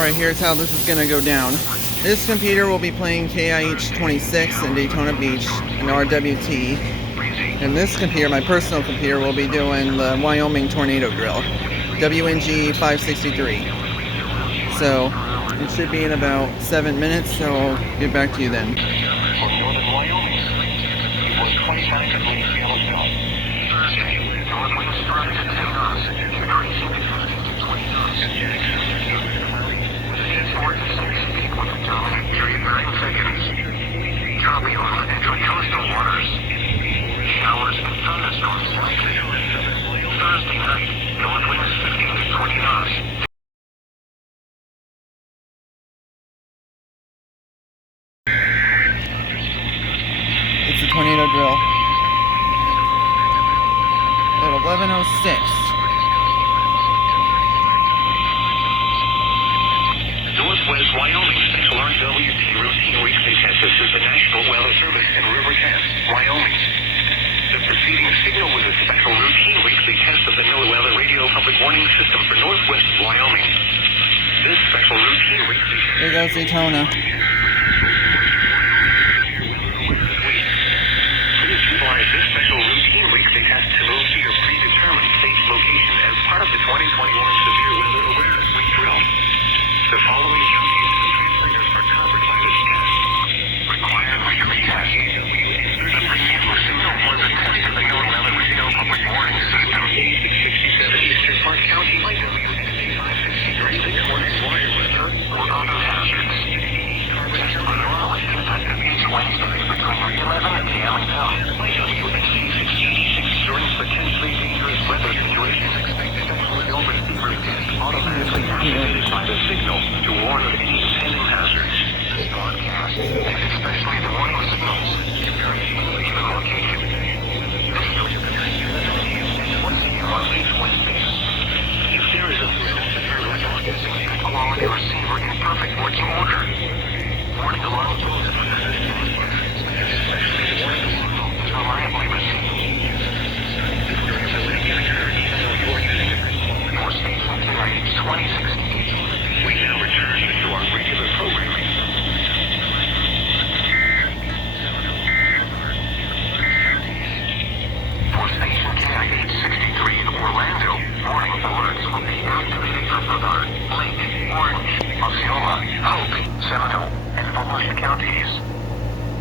Alright, here's how this is going to go down. This computer will be playing KIH26 in Daytona Beach in RWT. And this computer, my personal computer, will be doing the Wyoming tornado drill. KIH26. So, it should be in about 7 minutes, so I'll get back to you then. Northern Wyoming, you were 25 degrees Yellowstone. Northwest starting to take off, increasing to 15 to 20 knots. Seaport 6 feet with a dominant 39 seconds. Copy on intracoastal waters. Showers and thunderstorms likely. Thursday night, north winds 15 to 20 knots. It's a tornado drill. At 11:06. Northwest Wyoming Special RWT routine weekly test. This is the National Weather Service in River Test, Wyoming. The preceding signal was a special routine weekly test of the NOAA Weather Radio Public Warning System for Northwest Wyoming. This special routine weekly test. There goes Daytona. Please utilize this special routine weekly test to move to your predetermined safe location as part of the 2021 Severe Weather Awareness Week drill. The following counties and triggers are covered by this test. Required weekly test. The preceding signal was a test of the NOAA Weather Radio Public Warning System. 67 Eastern Park County, WH26 warning wire weather or other hazards. Tests are normally conducted each Wednesday between 11 a.m. and noon. WH26 during potentially dangerous weather situations expected to include over receiver test automatically activated by the signal to warn of any impending hazards. This broadcast, especially the warning signals, can vary easily in location. This show you can hear 11 a.m. and 1 p.m. on these Wednesdays. If there is a threat of severe broadcasting, good quality receiver in perfect working order. Warning alarm phones are especially the warning alarm is reliably received. For station KIH26. We now return to our regular programming. For station KIH63 Orlando, warning alerts will be activated for Brevard, Lake, Orange, Osceola, Hope, Seminole, and Volusia counties.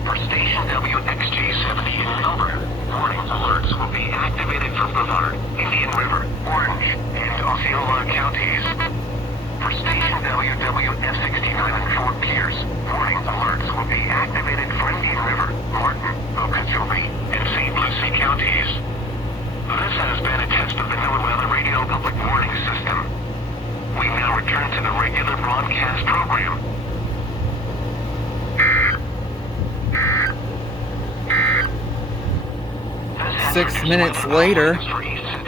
For station WXG70 in Melbourne, warning alerts will be activated for Brevard, Indian River, Orange, and Osceola counties. For station WWF69 in Fort Pierce, warning alerts will be activated for Indian River, Martin, Okeechobee, and St. Lucie counties. This has been a test of the NOAA Weather Radio Public Warning System. We now return to the regular broadcast program. 6 minutes later. For East